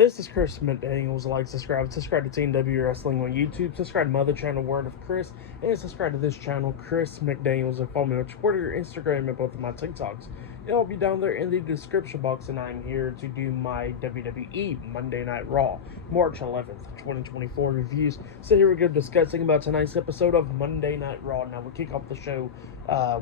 This is Chris McDaniels. Like, subscribe to Team W Wrestling on YouTube. Subscribe to my other channel, Word of Chris. And subscribe to this channel, Chris McDaniels. And follow me on Twitter, Instagram, and both of my TikToks. It'll be down there in the description box. And I'm here to do my WWE Monday Night Raw, March 11th, 2024 reviews. So here we go, discussing about tonight's episode of Monday Night Raw. Now, we kick off the show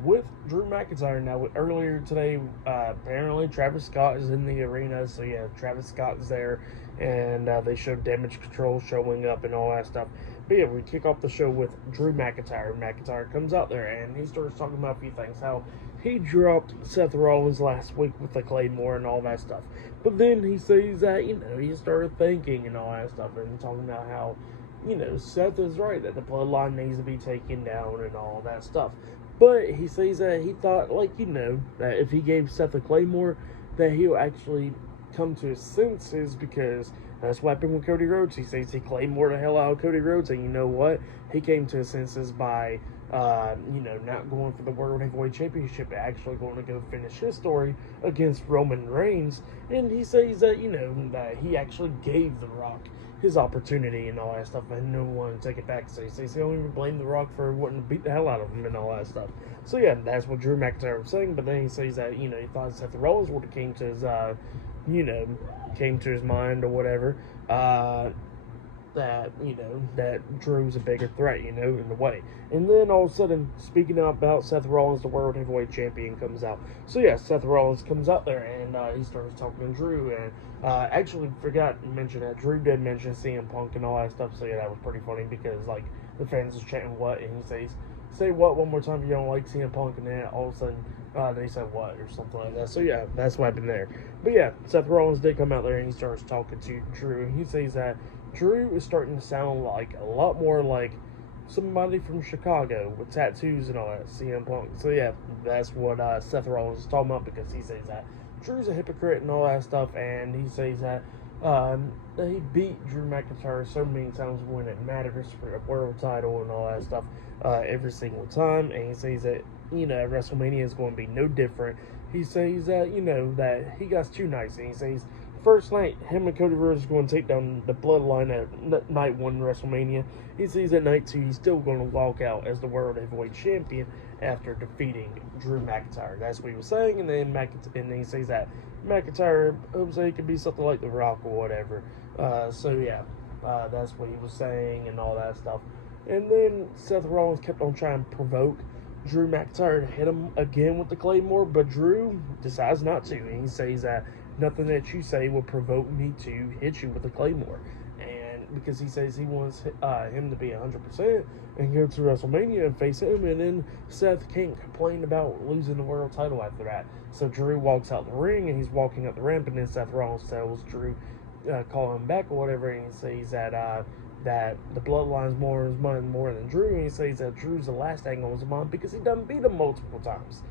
with Drew McIntyre. Now, earlier today, apparently Travis Scott is in the arena. So yeah, Travis Scott is there. And they showed Damage Control showing up and all that stuff. But yeah, we kick off the show with Drew McIntyre. McIntyre comes out there and he starts talking about a few things. How he dropped Seth Rollins last week with the Claymore and all that stuff. But then he says that, he started thinking and all that stuff. And talking about how, Seth is right, that the bloodline needs to be taken down and all that stuff. But he says that he thought, that if he gave Seth a Claymore, that he'll actually come to his senses, because that's what happened with Cody Rhodes. He says he Claymored the hell out of Cody Rhodes, and you know what? He came to his senses by, not going for the World Heavyweight Championship, but actually going to go finish his story against Roman Reigns. And he says that, that he actually gave The Rock his opportunity and all that stuff, and no one take it back. So he says he don't even blame The Rock for wanting to beat the hell out of him and all that stuff. So yeah, that's what Drew McIntyre was saying. But then he says that, he thought Seth Rollins would have came to his, came to his mind or whatever, that Drew's a bigger threat, in a way. And then all of a sudden, speaking about Seth Rollins, the World Heavyweight Champion, comes out. So yeah, Seth Rollins comes out there and he starts talking to Drew, and actually forgot to mention that Drew did mention CM Punk and all that stuff. So yeah, that was pretty funny, because the fans was chanting what, and he says, say what one more time if you don't like CM Punk, and then all of a sudden they said what or something like that. So yeah, that's what happened there. But yeah, Seth Rollins did come out there and he starts talking to Drew, and he says that Drew is starting to sound like a lot more like somebody from Chicago with tattoos and all that, CM Punk. So yeah, that's what Seth Rollins is talking about, because he says that Drew's a hypocrite and all that stuff, and he says that he beat Drew McIntyre so many times when it matters for the world title and all that stuff every single time. And he says that, WrestleMania is going to be no different. He says that, that he got too nice. And he says first night, him and Cody Rhodes is going to take down the bloodline at night 1 WrestleMania. He says at night 2, he's still going to walk out as the World Heavyweight Champion after defeating Drew McIntyre. That's what he was saying. And then he says that McIntyre hopes that he could be something like The Rock or whatever. So yeah, that's what he was saying and all that stuff. And then Seth Rollins kept on trying to provoke Drew McIntyre to hit him again with the Claymore, but Drew decides not to. And he says that nothing that you say will provoke me to hit you with the Claymore. And because he says he wants him to be 100% and go to WrestleMania and face him, and then Seth can't complain about losing the world title after that. So Drew walks out the ring, and he's walking up the ramp, and then Seth Rollins tells Drew, call him back or whatever, and he says that the bloodline's more in his mind more than Drew, and he says that Drew's the last thing on his mind because he done beat him multiple times.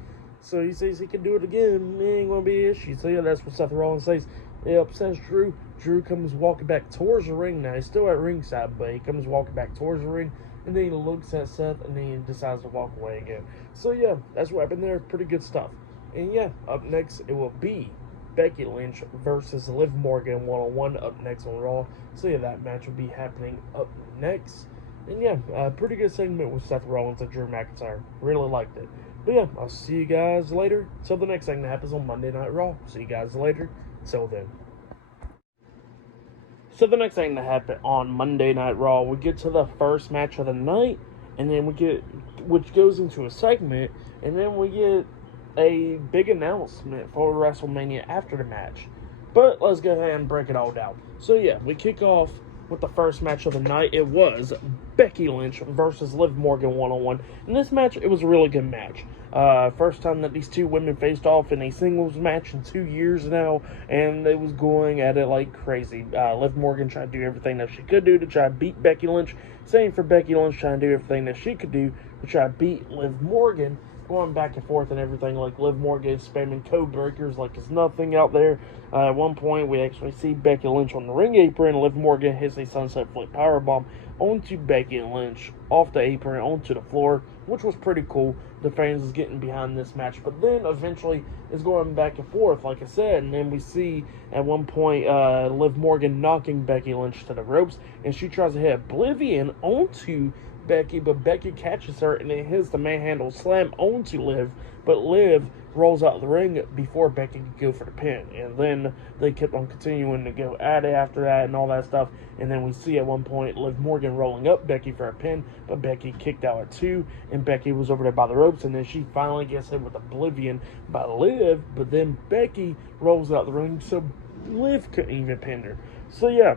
So he says he can do it again, it ain't gonna be an issue. So yeah, that's what Seth Rollins says. It upsets Drew. Drew comes walking back towards the ring now. He's still at ringside, but he comes walking back towards the ring, and then he looks at Seth, and then he decides to walk away again. So yeah, that's what happened there. Pretty good stuff. And yeah, up next it will be Becky Lynch versus Liv Morgan one-on-one up next on Raw. So yeah, that match will be happening up next. And yeah, pretty good segment with Seth Rollins and Drew McIntyre. Really liked it. But yeah, I'll see you guys later. Till the next thing that happens on Monday Night Raw. See you guys later. Till then. So the next thing that happened on Monday Night Raw, we get to the first match of the night, and then which goes into a segment, and then we get a big announcement for WrestleMania after the match. But let's go ahead and break it all down. So yeah, we kick off with the first match of the night. It was Becky Lynch versus Liv Morgan one-on-one. In this match, it was a really good match. First time that these two women faced off in a singles match in 2 years now, and they was going at it like crazy. Liv Morgan tried to do everything that she could do to try to beat Becky Lynch. Same for Becky Lynch, trying to do everything that she could do to try to beat Liv Morgan. going back and forth and everything. Like Liv Morgan spamming code breakers like it's nothing out there. At one point, we actually see Becky Lynch on the ring apron. Liv Morgan hits a sunset flip powerbomb onto Becky Lynch off the apron onto the floor, which was pretty cool. The fans is getting behind this match, but then eventually it's going back and forth, like I said, and then we see at one point Liv Morgan knocking Becky Lynch to the ropes, and she tries to hit Oblivion onto Becky, but Becky catches her and it hits the manhandle slam onto Liv, but Liv rolls out of the ring before Becky could go for the pin, and then they kept on continuing to go at it after that and all that stuff, and then we see at one point Liv Morgan rolling up Becky for a pin, but Becky kicked out at 2, and Becky was over there by the ropes, and then she finally gets hit with Oblivion by Liv, but then Becky rolls out the ring, so Liv couldn't even pin her. So yeah,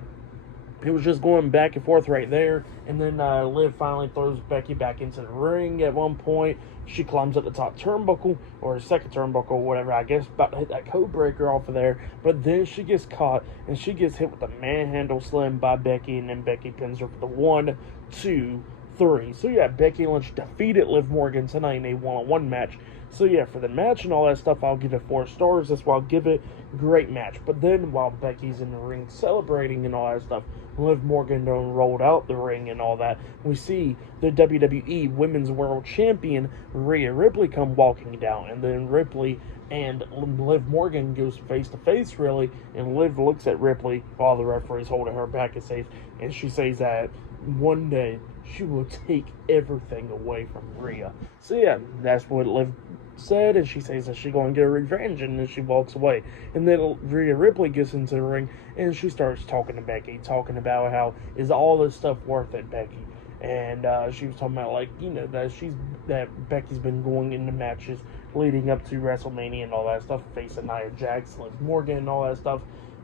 it was just going back and forth right there. And then Liv finally throws Becky back into the ring at one point. She climbs up the top turnbuckle, or second turnbuckle, whatever, I guess, about to hit that code breaker off of there. But then she gets caught, and she gets hit with the manhandle slam by Becky, and then Becky pins her for the 1, 2, 3. So yeah, Becky Lynch defeated Liv Morgan tonight in a one-on-one match. So yeah, for the match and all that stuff, I'll give it 4 stars. That's why I'll give it great match. But then while Becky's in the ring celebrating and all that stuff, Liv Morgan done rolled out the ring and all that, we see the WWE Women's World Champion Rhea Ripley come walking down, and then Ripley and Liv Morgan goes face to face, really, and Liv looks at Ripley while the referee's holding her back and safe, and she says that one day she will take everything away from Rhea. So yeah, that's what Liv said, and she says that she's going to get revenge, and then she walks away. And then Rhea Ripley gets into the ring, and she starts talking to Becky, talking about how, is all this stuff worth it, Becky? And she was talking about, like, you know, that Becky's been going into matches leading up to WrestleMania and all that stuff, facing Nia Jax, Liv Morgan, and all that stuff,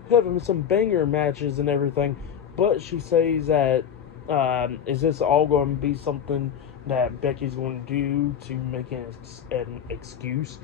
having some banger matches and everything. But she says that, is this all going to be something that Becky's going to do to make an excuse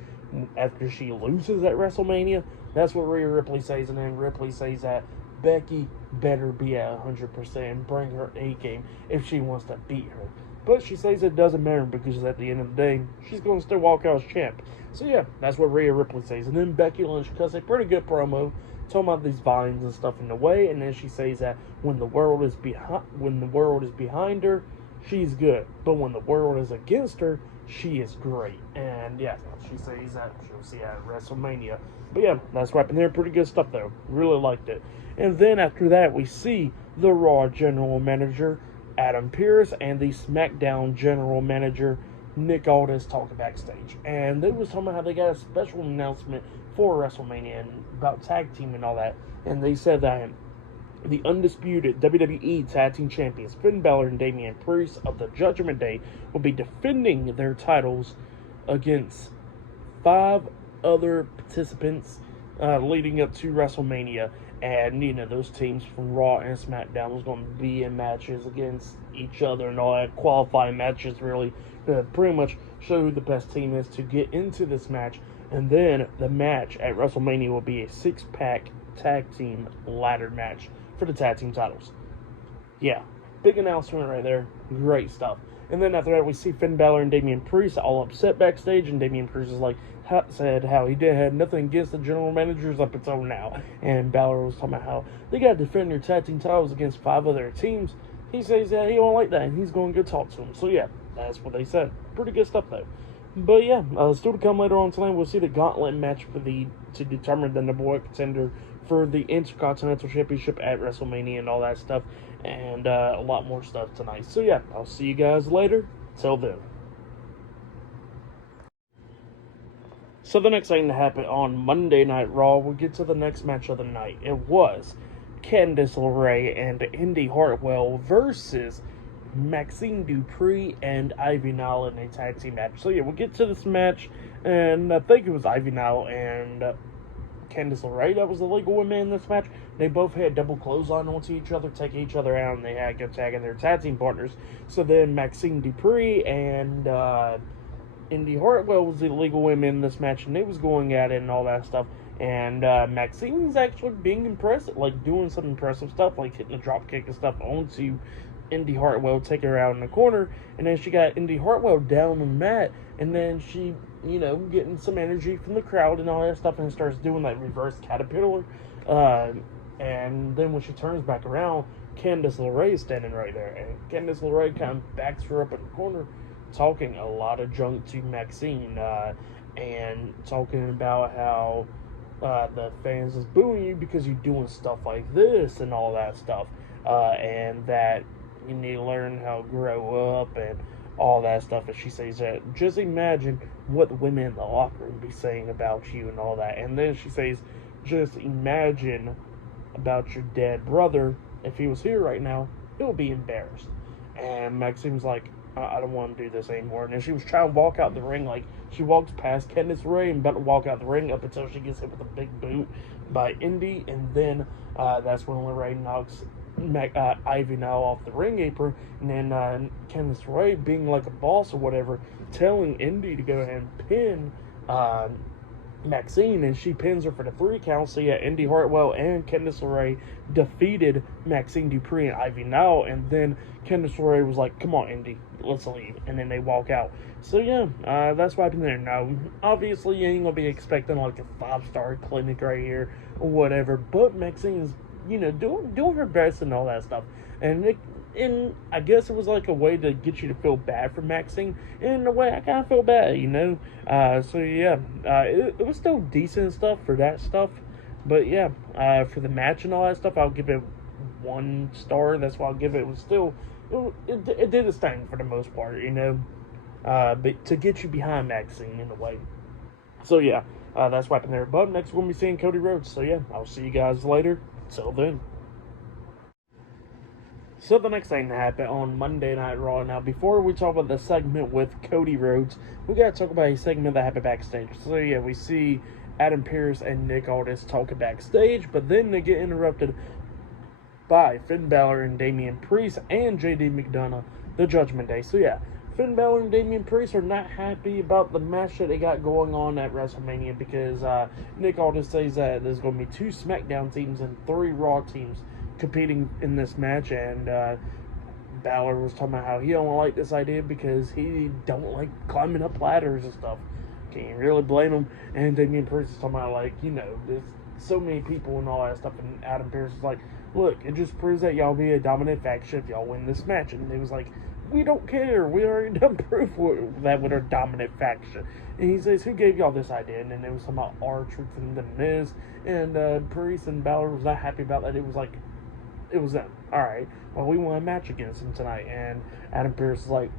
after she loses at WrestleMania? That's what Rhea Ripley says, and then Ripley says that Becky better be at 100% and bring her A game if she wants to beat her. But she says it doesn't matter because at the end of the day, she's going to still walk out as champ. So yeah, that's what Rhea Ripley says. And then Becky Lynch cuts a pretty good promo talking about these vines and stuff in the way, and then she says that when the world is behind her, she's good, but when the world is against her, she is great. And yeah, she says that she'll see at WrestleMania. But yeah, that's right in there. Pretty good stuff though. Really liked it. And then after that, we see the Raw General Manager Adam Pearce and the SmackDown General Manager Nick Aldis talking backstage, and they was talking about how they got a special announcement for WrestleMania and about tag team and all that. And they said that the undisputed WWE Tag Team Champions Finn Balor and Damian Priest of the Judgment Day will be defending their titles against 5 other participants leading up to WrestleMania. And, you know, those teams from Raw and SmackDown was going to be in matches against each other and all that, qualifying matches, really, to pretty much show who the best team is to get into this match. And then the match at WrestleMania will be a 6-pack tag team ladder match for the tag team titles. Yeah, big announcement right there. Great stuff. And then after that, we see Finn Balor and Damian Priest all upset backstage, and Damian Priest is like, said how he had nothing against the general managers up until now. And Balor was talking about how they got to defend their tag team titles against 5 other teams. He says that he don't like that, and he's going to go talk to them. So yeah, that's what they said. Pretty good stuff though. But yeah, still to come later on tonight, we'll see the Gauntlet match to determine the number 1 contender for the Intercontinental Championship at WrestleMania and all that stuff, and a lot more stuff tonight. So yeah, I'll see you guys later. Till then. So the next thing that happened on Monday Night Raw, we'll get to the next match of the night. It was Candice LeRae and Indy Hartwell versus Maxine Dupree and Ivy Nile in a tag team match. So yeah, we'll get to this match, and I think it was Ivy Nile and Candice LeRae that was the legal women in this match. They both had double clothesline onto each other, taking each other out, and they had to go tagging their tag team partners. So then Maxine Dupree and Indy Hartwell was the legal women in this match, and they was going at it and all that stuff. And Maxine's actually being impressive, like doing some impressive stuff, like hitting a drop kick and stuff onto Indy Hartwell take her out in the corner, and then she got Indy Hartwell down on the mat, and then she, getting some energy from the crowd and all that stuff, and starts doing like reverse caterpillar. And then when she turns back around, Candice LeRae is standing right there, and Candice LeRae kind of backs her up in the corner, talking a lot of junk to Maxine, and talking about how the fans is booing you because you're doing stuff like this and all that stuff, and that you need to learn how to grow up and all that stuff. And she says that just imagine what the women in the locker room be saying about you and all that. And then she says, just imagine about your dead brother. If he was here right now, he'll be embarrassed. And Maxine's like, I don't want to do this anymore. And then she was trying to walk out the ring, like she walks past Candice LeRae and about to walk out the ring up until she gets hit with a big boot by Indy, and then that's when LeRae knocks Ivy now off the ring apron, and then Candice LeRae, being like a boss or whatever, telling Indy to go ahead and pin Maxine, and she pins her for the 3 count. So yeah, Indy Hartwell and Candice LeRae defeated Maxine Dupree and Ivy Now, and then Candice LeRae was like, come on Indy, let's leave, and then they walk out. So yeah, that's what happened there. Now obviously you ain't gonna be expecting like a 5-star clinic right here or whatever, but Maxine is doing her best and all that stuff, and I guess it was like a way to get you to feel bad for Maxine. And in a way, I kind of feel bad, So yeah, it was still decent stuff for that stuff. But yeah, for the match and all that stuff, I'll give it 1 star. That's why I'll give it. It was still, it did its thing for the most part, But to get you behind Maxine in a way. So yeah, that's what happened there. But next we'll be seeing Cody Rhodes. So yeah, I'll see you guys later. Till then. So the next thing that happened on Monday Night Raw. Now, before we talk about the segment with Cody Rhodes, we got to talk about a segment that happened backstage. So yeah, we see Adam Pearce and Nick Aldis talking backstage, but then they get interrupted by Finn Balor and Damian Priest and JD McDonough, the Judgment Day. So yeah, Finn Balor and Damian Priest are not happy about the match that they got going on at WrestleMania, because Nick Aldis says that there's going to be 2 SmackDown teams and 3 Raw teams competing in this match, and Balor was talking about how he don't like this idea because he don't like climbing up ladders and stuff. Can't really blame him. And Damian Priest is talking about, like, there's so many people and all that stuff, and Adam Pearce is like, look, it just proves that y'all be a dominant faction if y'all win this match. And it was like, we don't care, we already done proof that we're a dominant faction. And he says, who gave y'all this idea? And then it was talking about R-Truth and The Miz, and Priest and Balor was not happy about that. It was like, it was them. Alright, well, we want a match against them tonight. And Adam Pearce is like,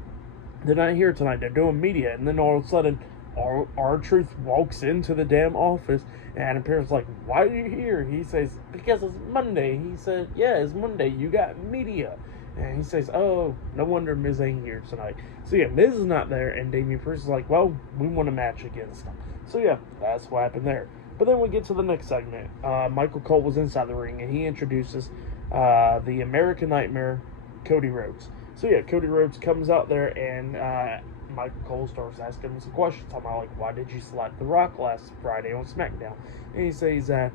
they're not here tonight, they're doing media. And then all of a sudden, R-Truth walks into the damn office, and Adam Pearce is like, why are you here? He says, because it's Monday. He said, yeah, it's Monday, you got media. And he says, oh, no wonder Miz ain't here tonight. So yeah, Miz is not there, and Damian Priest is like, well, we want a match against them. So yeah, that's what happened there. But then we get to the next segment. Michael Cole was inside the ring, and he introduces the American Nightmare, Cody Rhodes. So yeah, Cody Rhodes comes out there, and Michael Cole starts asking him some questions, talking about, like, why did you select The Rock last Friday on SmackDown? And he says that,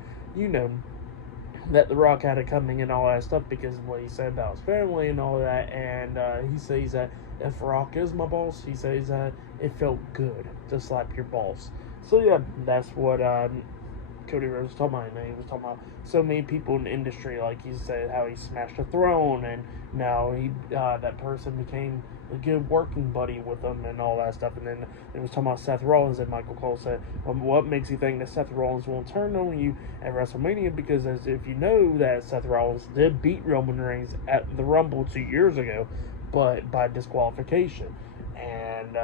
that The Rock had it coming and all that stuff because of what he said about his family and all that. And he says that if Rock is my boss, he says that it felt good to slap your boss. So yeah, that's what Cody Rhodes was talking about. And he was talking about so many people in the industry, like he said how he smashed a throne, and now he that person became a good working buddy with him and all that stuff. And then it was talking about Seth Rollins, and Michael Cole said, well, what makes you think that Seth Rollins won't turn on you at WrestleMania? Because as if you know that Seth Rollins did beat Roman Reigns at the Rumble 2 years ago, but by disqualification. And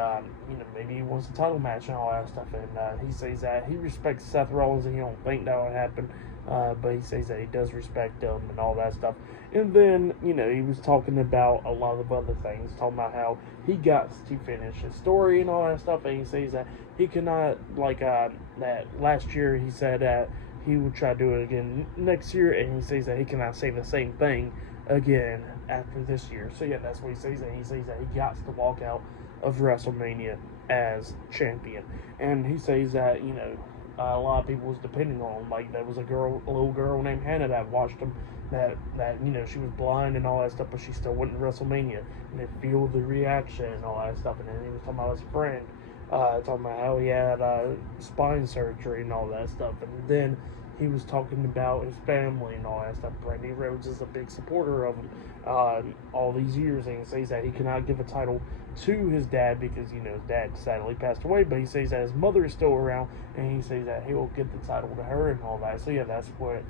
maybe he wants a title match and all that stuff. And he says that he respects Seth Rollins and he don't think that would happen, but he says that he does respect him and all that stuff. And then he was talking about a lot of other things, talking about how he got to finish his story and all that stuff. And he says that he cannot, like that last year he said that he would try to do it again next year, and he says that he cannot say the same thing again after this year. So yeah, that's what he says. And he says that he got to walk out of WrestleMania as champion. And he says that a lot of people was depending on him. Like, there was a little girl named Hannah that watched him, that she was blind and all that stuff, but she still went to WrestleMania, and they feel the reaction and all that stuff. And then he was talking about his friend, talking about how he had spine surgery and all that stuff. And then he was talking about his family and all that stuff. Brandy Rhodes is a big supporter of him all these years, and he says that he cannot give a title to his dad because, his dad sadly passed away, but he says that his mother is still around, and he says that he will give the title to her and all that. So yeah, that's what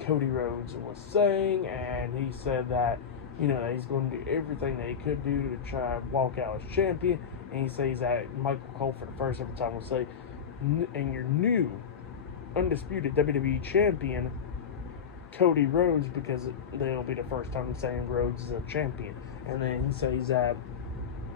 Cody Rhodes was saying, and he said that, that he's going to do everything that he could do to try and walk out as champion, and he says that Michael Cole, for the first ever time, will say, and your new undisputed WWE champion, Cody Rhodes, because that'll be the first time saying Rhodes is a champion. And then he says that,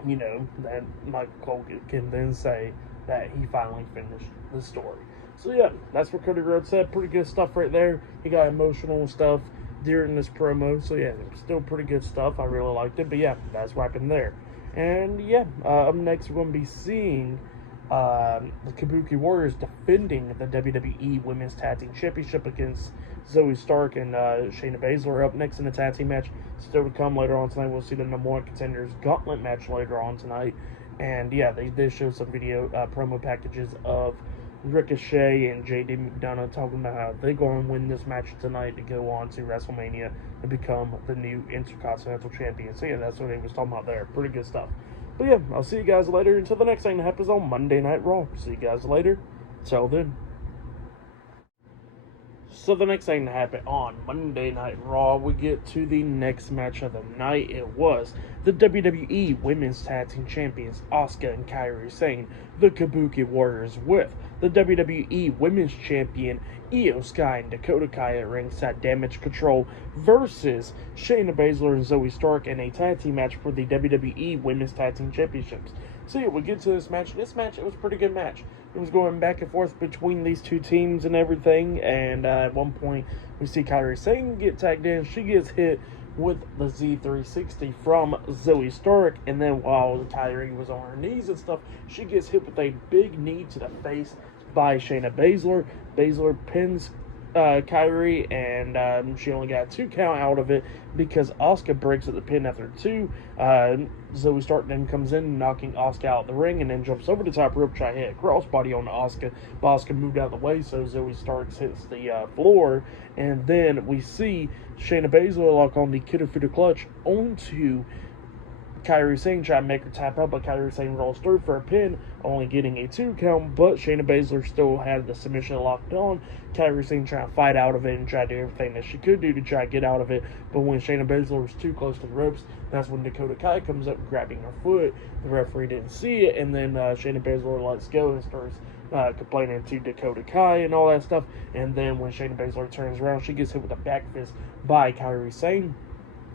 that Michael Cole can then say that he finally finished the story. So yeah, that's what Cody Rhodes said. Pretty good stuff right there. He got emotional stuff during this promo. So yeah, still pretty good stuff. I really liked it. But yeah, that's what happened there. And yeah, up next we're going to be seeing the Kabuki Warriors defending the WWE Women's Tag Team Championship against Zoe Stark and Shayna Baszler. Up next in the tag team match, still to come later on tonight. We'll see the number one contenders Gauntlet match later on tonight. And yeah, they did show some video promo packages of Ricochet and JD McDonough talking about how they're going to win this match tonight to go on to WrestleMania and become the new Intercontinental Champion. So yeah, that's what they was talking about there. Pretty good stuff. But yeah, I'll see you guys later until the next thing that happens on Monday Night Raw. See you guys later. Till then. So the next thing that happened on Monday Night Raw, we get to the next match of the night. It was the WWE Women's Tag Team Champions Asuka and Kairi Sane, the Kabuki Warriors, with the WWE Women's Champion Io Sky and Dakota Kai at ringside Damage Control versus Shayna Baszler and Zoe Stark in a tag team match for the WWE Women's Tag Team Championships. So yeah, we get to this match. This match, it was a pretty good match. It was going back and forth between these two teams and everything. And at one point, we see Kairi Sane get tagged in. She gets hit with the Z360 from Zoe Stark. And then while Kairi was on her knees and stuff, she gets hit with a big knee to the face by Shayna Baszler. Baszler pins Kairi, and she only got a 2 count out of it because Asuka breaks at the pin after 2. Zoe Stark then comes in, knocking Asuka out of the ring, and then jumps over the top rope, try to hit a crossbody on Asuka, but Asuka moved out of the way, so Zoe Stark hits the floor, and then we see Shayna Baszler lock on the Kirifuda clutch onto Kairi Sane, try to make her tap out, but Kairi Sane rolls through for a pin, only getting a 2 count, but Shayna Baszler still had the submission locked on. Kairi Sane trying to fight out of it and try to do everything that she could do to try to get out of it, but when Shayna Baszler was too close to the ropes, that's when Dakota Kai comes up grabbing her foot. The referee didn't see it, and then Shayna Baszler lets go and starts complaining to Dakota Kai and all that stuff, and then when Shayna Baszler turns around, she gets hit with a back fist by Kairi Sane.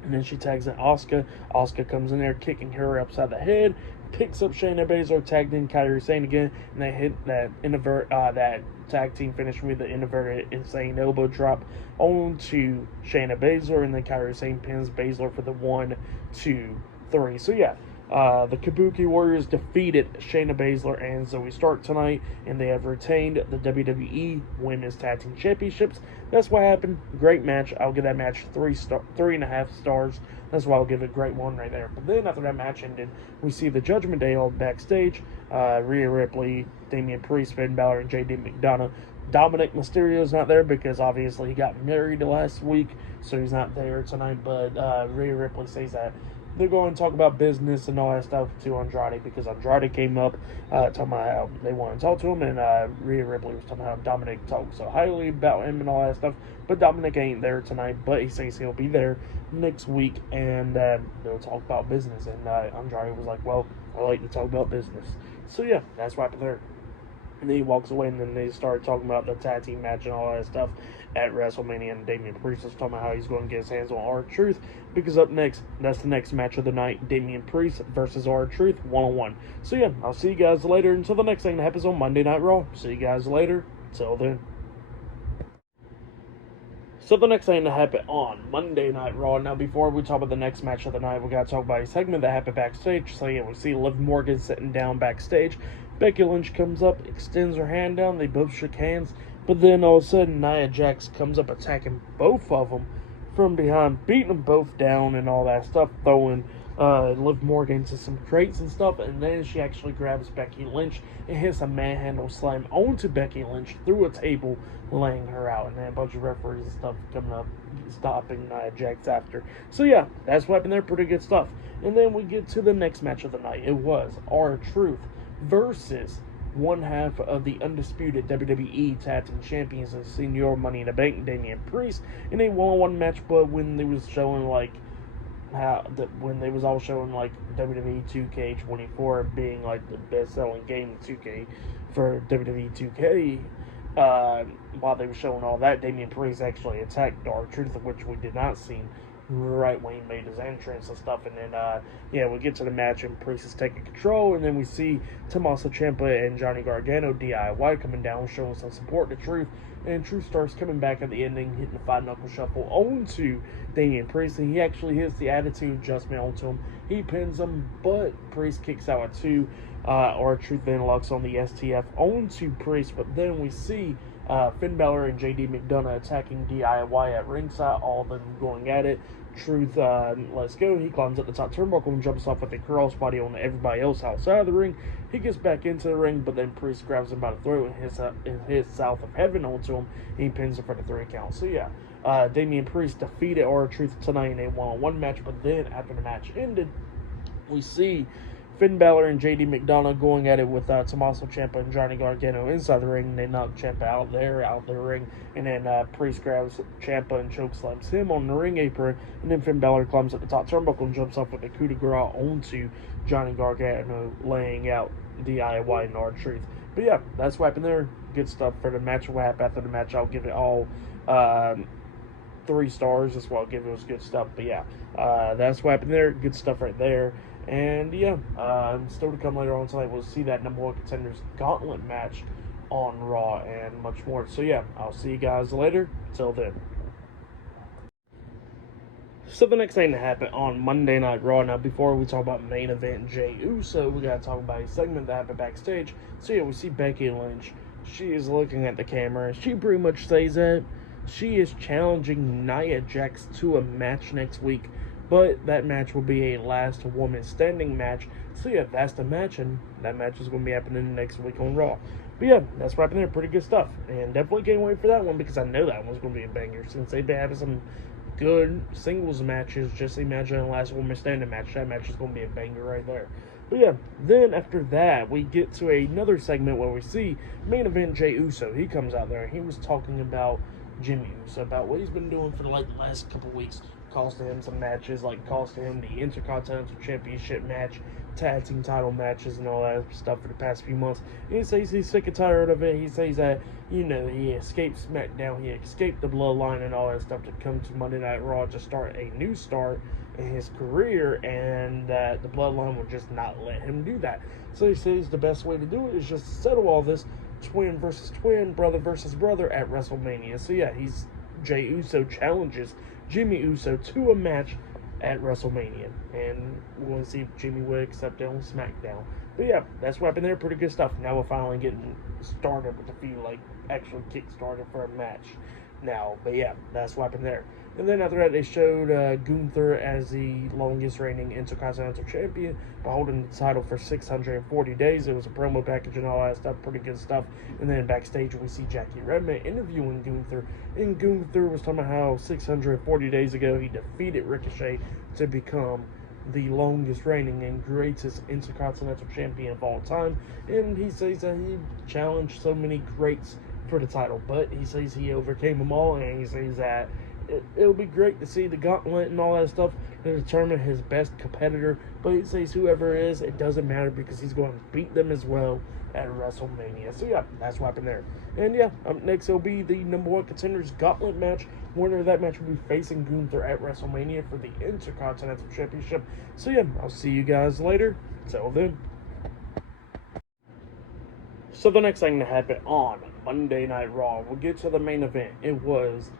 And then she tags in Asuka. Asuka comes in there, kicking her upside the head, picks up Shayna Baszler, tagged in Kairi Sane again, and they hit that that tag team finish with the inverted insane elbow drop onto Shayna Baszler, and then Kairi Sane pins Baszler for the 1, 2, 3. So yeah, the Kabuki Warriors defeated Shayna Baszler and Zoe Stark tonight, and they have retained the WWE Women's Tag Team Championships. That's what happened. Great match. I'll give that match 3.5 stars. That's why I'll give it a great 1 right there. But then after that match ended, we see the Judgment Day all backstage. Rhea Ripley, Damian Priest, Finn Balor, and JD McDonough. Dominic Mysterio's not there because obviously he got married last week, so he's not there tonight. But Rhea Ripley says that they're going to talk about business and all that stuff to Andrade because Andrade came up talking about how they want to talk to him, and Rhea Ripley was talking about how Dominic talked so highly about him and all that stuff. But Dominic ain't there tonight, but he says he'll be there next week, and they'll talk about business. And Andrade was like, well, I like to talk about business. So yeah, that's right there. And then he walks away, and then they start talking about the tag team match and all that stuff at WrestleMania. And Damian Priest was talking about how he's going to get his hands on R-Truth, because up next, that's the next match of the night, Damian Priest versus R-Truth 1-on-1. So yeah, I'll see you guys later until the next thing that happens on Monday Night Raw. See you guys later. Till then. So the next thing that happened on Monday Night Raw. Now, before we talk about the next match of the night, we gotta talk about a segment that happened backstage. So yeah, we see Liv Morgan sitting down backstage. Becky Lynch comes up, extends her hand down. They both shook hands, but then all of a sudden Nia Jax comes up, attacking both of them from behind, beating them both down and all that stuff, throwing Liv Morgan into some crates and stuff, and then she actually grabs Becky Lynch and hits a manhandle slam onto Becky Lynch through a table, laying her out, and then a bunch of referees and stuff coming up, stopping Nia Jax after. So yeah, that's what happened there, pretty good stuff. And then we get to the next match of the night. It was R-Truth versus one half of the undisputed WWE Tag Team Champions and Senior Money in the Bank, Damian Priest, in a one-on-one match. But when they was showing when they was all showing like WWE 2K24 being like the best-selling game in 2K for WWE 2K, while they were showing all that, Damian Priest actually attacked R-Truth, which we did not see right when he made his entrance and stuff. And then we get to the match and Priest is taking control, and then we see Tommaso Ciampa and Johnny Gargano DIY coming down, showing some support to Truth, and Truth starts coming back at the ending, hitting the 5-knuckle shuffle onto Damian Priest, and he actually hits the attitude adjustment onto him. He pins him, but Priest kicks out at 2. R-Truth then locks on the STF onto Priest, but then we see Finn Balor and JD McDonough attacking DIY at ringside, all of them going at it. Truth lets go. He climbs up the top turnbuckle and jumps off with a crossbody on everybody else outside of the ring. He gets back into the ring, but then Priest grabs him by the throat and hits South of Heaven onto him. He pins him for the 3 count. So yeah, Damian Priest defeated R-Truth tonight in a one-on-one match, but then after the match ended, we see Finn Balor and JD McDonough going at it with Tommaso Ciampa and Johnny Gargano inside the ring. They knock Ciampa out the ring, and then Priest grabs Ciampa and chokeslams him on the ring apron, and then Finn Balor climbs up the top turnbuckle and jumps off with a coup de grace onto Johnny Gargano, laying out DIY and R-Truth. But yeah, that's what happened there. Good stuff for the match. What happened after the match, I'll give it all 3 stars. That's what I'll give it. It was good stuff. But yeah, that's what happened there. Good stuff right there. And yeah, still to come later on tonight, we'll see that number 1 contenders Gauntlet match on Raw and much more. So yeah, I'll see you guys later. Till then. So the next thing that happened on Monday Night Raw. Now, before we talk about main event Jey Uso, we gotta talk about a segment that happened backstage. So yeah, we see Becky Lynch. She is looking at the camera. She pretty much says that she is challenging Nia Jax to a match next week. But that match will be a last woman standing match. So yeah, that's the match, and that match is going to be happening next week on Raw. But yeah, that's wrapping there. Pretty good stuff. And definitely can't wait for that one, because I know that one's going to be a banger. Since they've been having some good singles matches, just imagine a last woman standing match. That match is going to be a banger right there. But yeah, then after that, we get to another segment where we see main event Jey Uso. He comes out there, and he was talking about Jimmy Uso, about what he's been doing for the last couple weeks. Costing him some matches, like costing him the Intercontinental Championship match, tag team title matches, and all that stuff for the past few months. And he says he's sick and tired of it. He says that, he escaped SmackDown, he escaped the Bloodline and all that stuff to come to Monday Night Raw to start a new start in his career, and that the Bloodline will just not let him do that. So he says the best way to do it is just settle all this twin versus twin, brother versus brother at WrestleMania. So yeah, Jey Uso challenges Jimmy Uso to a match at WrestleMania, and we're going to see if Jimmy would accept it on SmackDown. But yeah, that's what happened there. Pretty good stuff. Now we're finally getting started with the feud, actually kick-started for a match now. But yeah, that's what happened there. And then after that, they showed Gunther as the longest reigning Intercontinental Champion by holding the title for 640 days. It was a promo package and all that stuff, pretty good stuff. And then backstage, we see Jackie Redman interviewing Gunther. And Gunther was talking about how 640 days ago, he defeated Ricochet to become the longest reigning and greatest Intercontinental Champion of all time. And he says that he challenged so many greats for the title, but he says he overcame them all, and he says that it'll be great to see the Gauntlet and all that stuff to determine his best competitor. But he says whoever it is, it doesn't matter, because he's going to beat them as well at WrestleMania. So yeah, that's what happened there. And yeah, up next will be the number 1 contenders Gauntlet match. Winner of that match will be facing Gunther at WrestleMania for the Intercontinental Championship. So yeah, I'll see you guys later. Till then. So the next thing that happened on Monday Night Raw, we'll get to the main event. It was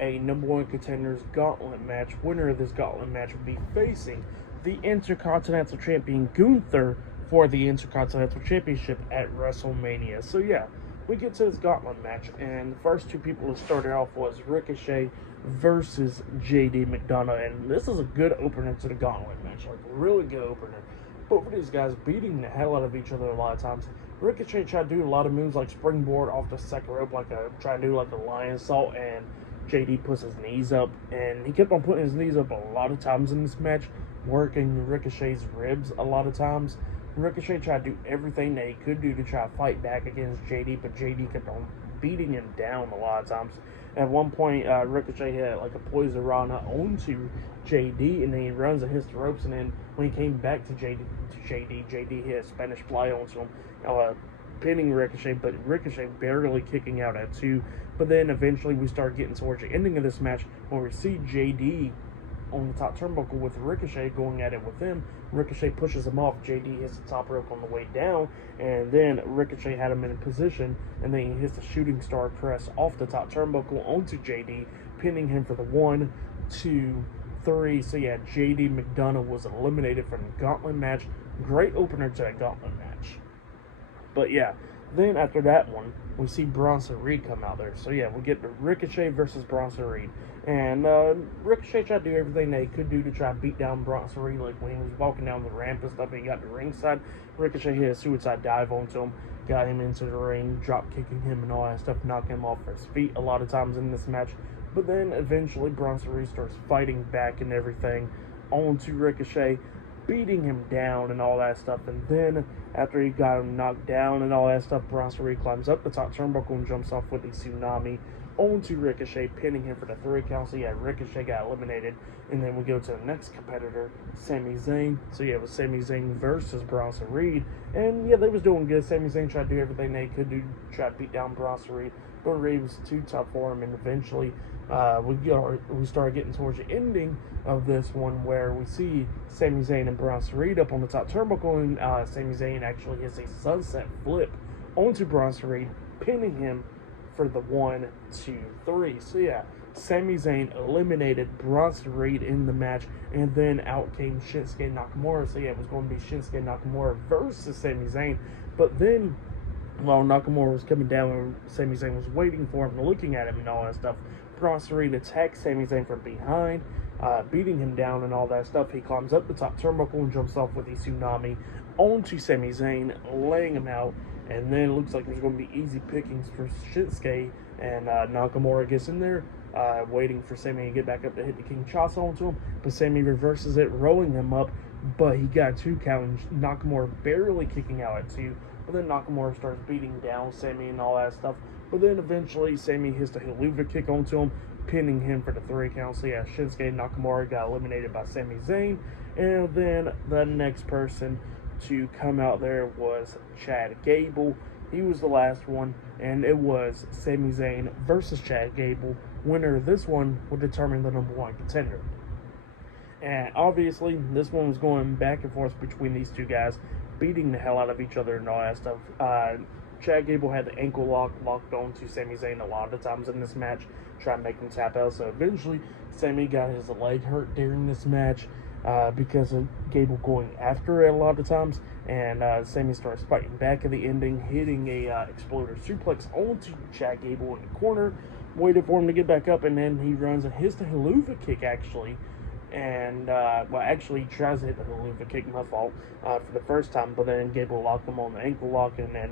a number one contenders gauntlet match. Winner of this gauntlet match would be facing the Intercontinental Champion Gunther for the Intercontinental Championship at WrestleMania. So yeah, we get to this gauntlet match, and the first two people who started off was Ricochet versus JD McDonough, and this is a good opener to the gauntlet match, like a really good opener. Both of these guys beating the hell out of each other a lot of times. Ricochet tried to do a lot of moves like springboard off the second rope, trying to do like a lion salt, and JD puts his knees up, and he kept on putting his knees up a lot of times in this match, working Ricochet's ribs a lot of times. Ricochet tried to do everything that he could do to try to fight back against JD, but JD kept on beating him down a lot of times. At one point, Ricochet had like a poison rana onto JD, and then he runs and hits the ropes, and then when he came back to JD hit a Spanish fly onto him, pinning Ricochet, but Ricochet barely kicking out at 2. But then eventually we start getting towards the ending of this match where we see JD on the top turnbuckle with Ricochet going at it with him. Ricochet pushes him off. JD hits the top rope on the way down, and then Ricochet had him in position, and then he hits the shooting star press off the top turnbuckle onto JD, pinning him for the 1, 2, 3. So yeah, JD McDonough was eliminated from the gauntlet match. Great opener to that gauntlet match. But yeah, then after that one, we see Bronson Reed come out there. So yeah, we get the Ricochet versus Bronson Reed. And Ricochet tried to do everything that he could do to try to beat down Bronson Reed. Like when he was walking down the ramp and stuff and he got to ringside, Ricochet hit a suicide dive onto him, got him into the ring, drop kicking him and all that stuff, knocking him off his feet a lot of times in this match. But then eventually Bronson Reed starts fighting back and everything onto Ricochet, beating him down and all that stuff. And then after he got him knocked down and all that stuff, Bronson Reed climbs up the top turnbuckle and jumps off with a tsunami onto Ricochet, pinning him for the 3 count. So yeah, Ricochet got eliminated. And then we go to the next competitor, Sami Zayn. So yeah, it was Sami Zayn versus Bronson Reed. And yeah, they was doing good. Sami Zayn tried to do everything they could do to try to beat down Bronson Reed, but Reed was too tough for him. And eventually we started getting towards the ending of this one where we see Sami Zayn and Bronson Reed up on the top turnbuckle, and Sami Zayn actually hits a sunset flip onto Bronson Reed, pinning him for the 1, 2, 3. So yeah, Sami Zayn eliminated Bronson Reed in the match, and then out came Shinsuke Nakamura. So yeah, it was going to be Shinsuke Nakamura versus Sami Zayn. But then, while Nakamura was coming down and Sami Zayn was waiting for him, looking at him and all that stuff, Bronson Reed attacks Sami Zayn from behind, beating him down and all that stuff. He climbs up the top turnbuckle and jumps off with a tsunami onto Sami Zayn, laying him out. And then it looks like there's going to be easy pickings for Shinsuke, and Nakamura gets in there, waiting for Sami to get back up to hit the King Chasa onto him. But Sami reverses it, rolling him up, but he got a 2 count, and Nakamura barely kicking out at 2. But then Nakamura starts beating down Sami and all that stuff. But then eventually Sami hits the Helluva kick onto him, pinning him for the 3 count. So yeah, Shinsuke Nakamura got eliminated by Sami Zayn. And then the next person to come out there was Chad Gable. He was the last one, and it was Sami Zayn versus Chad Gable. Winner of this one would determine the number 1 contender. And obviously, this one was going back and forth between these two guys, beating the hell out of each other and all that stuff. Chad Gable had the ankle lock locked on to Sami Zayn a lot of times in this match, trying to make him tap out. So eventually, Sami got his leg hurt during this match because of Gable going after it a lot of times. And Sami starts fighting back at the ending, hitting a exploder suplex onto Chad Gable in the corner, waited for him to get back up, and then he runs and hits the Helluva kick, actually. And, actually, he tries to hit the Helluva kick, my fault, for the first time, but then Gable locked him on the ankle lock, and then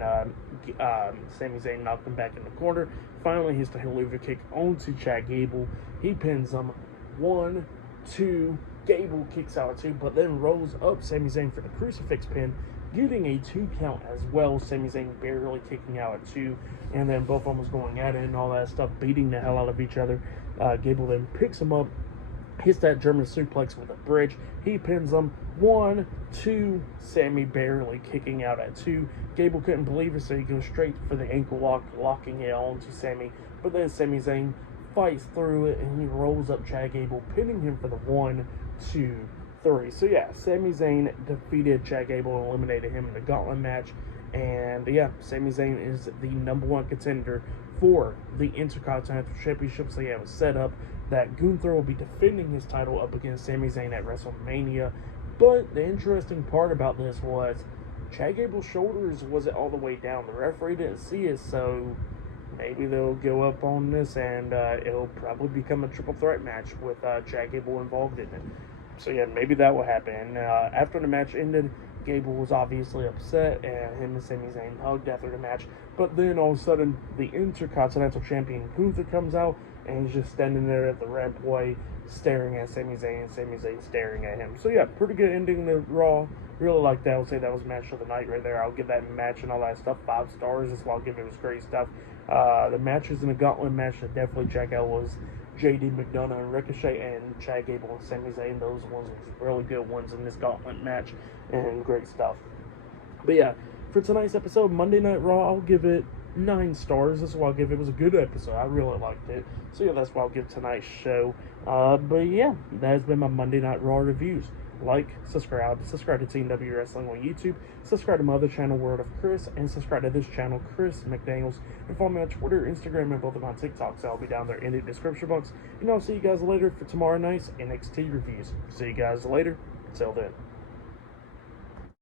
Sami Zayn knocked him back in the corner. Finally hits the Helluva kick onto Chad Gable. He pins him. 1, 2, Gable kicks out at 2, but then rolls up Sami Zayn for the crucifix pin, getting a 2 count as well. Sami Zayn barely kicking out at 2, and then both of them was going at it and all that stuff, beating the hell out of each other. Gable then picks him up, hits that German suplex with a bridge. He pins him. 1, 2, Sami barely kicking out at 2. Gable couldn't believe it, so he goes straight for the ankle lock, locking it on to Sami. But then Sami Zayn fights through it, and he rolls up Chad Gable, pinning him for the 1, 2, 3. So yeah, Sami Zayn defeated Chad Gable and eliminated him in the Gauntlet match. And yeah, Sami Zayn is the #1 contender for the Intercontinental Championship. So yeah, it was set up that Gunther will be defending his title up against Sami Zayn at WrestleMania. But the interesting part about this was Chad Gable's shoulders wasn't all the way down. The referee didn't see it, so maybe they'll go up on this, and it'll probably become a triple threat match with Chad Gable involved in it. So yeah, maybe that will happen. After the match ended, Gable was obviously upset, and him and Sami Zayn hugged after the match. But then all of a sudden, the Intercontinental Champion Gunther comes out, and he's just standing there at the rampway, staring at Sami Zayn, and Sami Zayn staring at him. So yeah, pretty good ending to Raw. Really like that. I would say that was match of the night right there. I'll give that match and all that stuff 5 stars. That's why I'll give it. It was great stuff. The matches in the Gauntlet match to definitely check out was JD McDonough and Ricochet, and Chad Gable and Sami Zayn. Those ones were really good ones in this Gauntlet match, and great stuff. But yeah, for tonight's episode, Monday Night Raw, I'll give it 9 stars. That's why I'll give it. It was a good episode. I really liked it. So yeah, that's why I'll give tonight's show. But yeah, that has been my Monday Night Raw reviews. Like, subscribe to Team W Wrestling on YouTube, subscribe to my other channel, World of Chris, and subscribe to this channel, Chris McDaniels, and follow me on Twitter, Instagram, and both of my TikToks. I'll be down there in the description box. And I'll see you guys later for tomorrow night's NXT reviews. See you guys later. Till then.